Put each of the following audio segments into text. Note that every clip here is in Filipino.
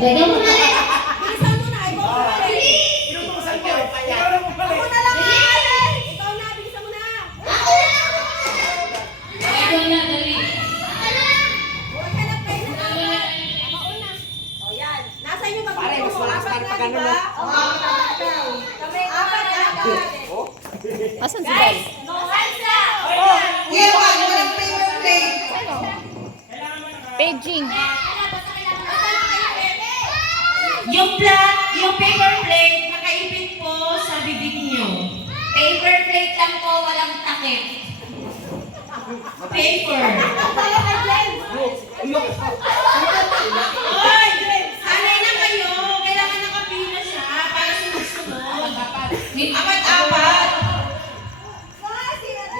Pwede mo na rin. Bilisan mo na, ikaw na rin. Inutusan ko. Ikaw na mo pala. Ako na lang, Alex. Ikaw na, bilisan mo na. Ako na! Ikaw na, dali. Huwag ka lang kayo na. Ako una. O yan. Nasaan yung Pare, mas malakas apat na na, pagano diba? na. Kami, apat na. Asan si Bal? No hands up. Yewan, walang paper plate. Paging. Yung paper plate, nakaipit po sa bibig niyo. Paper plate lang po, walang takip. Paper. Ay! Oy! Sanay na kayo. Kailangan nakapila siya para sunod-sunod. Apat-apat.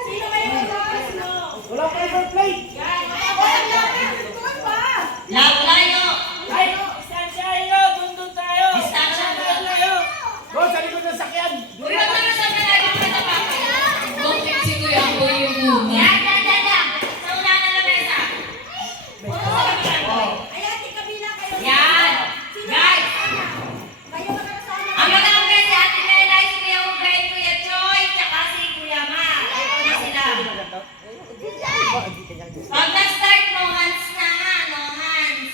Sino kayo mag-aasno? Wala paper plate. Walang lapis. Doon pa. Layo. Ay! Distansyahin nyo! Dun tayo! Distansya mo. Doon sa likod ng sakyan! Uy, wag naman sa talaga mga tapakay. Bakit si Kuya Boy yung muna? Yan. Sa una na lamesa. Ayan, di kabila kayo. Yan. Sino Guys. kayo magkakasama? Ang maganda si Ate Mela, si Kuya Ubay, Kuya Choy, tsaka si Kuya Ma. Ito na sila. Pag nag-start, no hands na ha, no hands.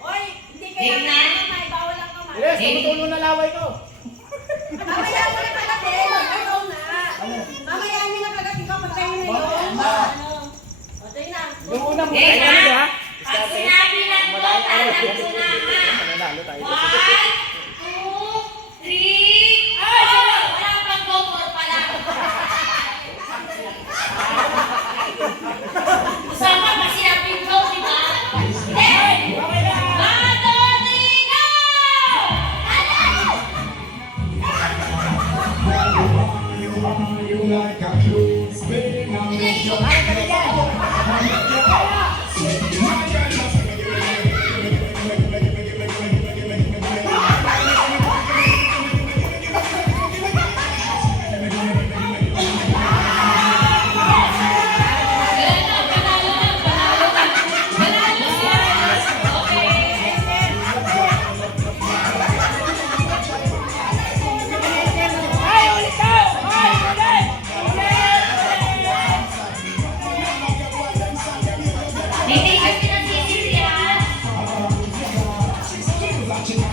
Oy, hindi kailangan ng kamay. Bawal ang kamay. Yes, tumutulong na laway ko. Mamaya mo na kagatin. Ikaw na. Mamaya niyo na kagatin ko. Pag kayo na yun. O, tayo na. Yung una mo. Okay, Ay, ha? ha? Pag sinabi ng go, tatak ko na ha. Nanalo tayo. 1, 2, 3, wala pang go, 4 pa lang. Usama pag sinabing go, di ba? Hindi! 1, 2, 3, go! You like a clothes, baby, I'm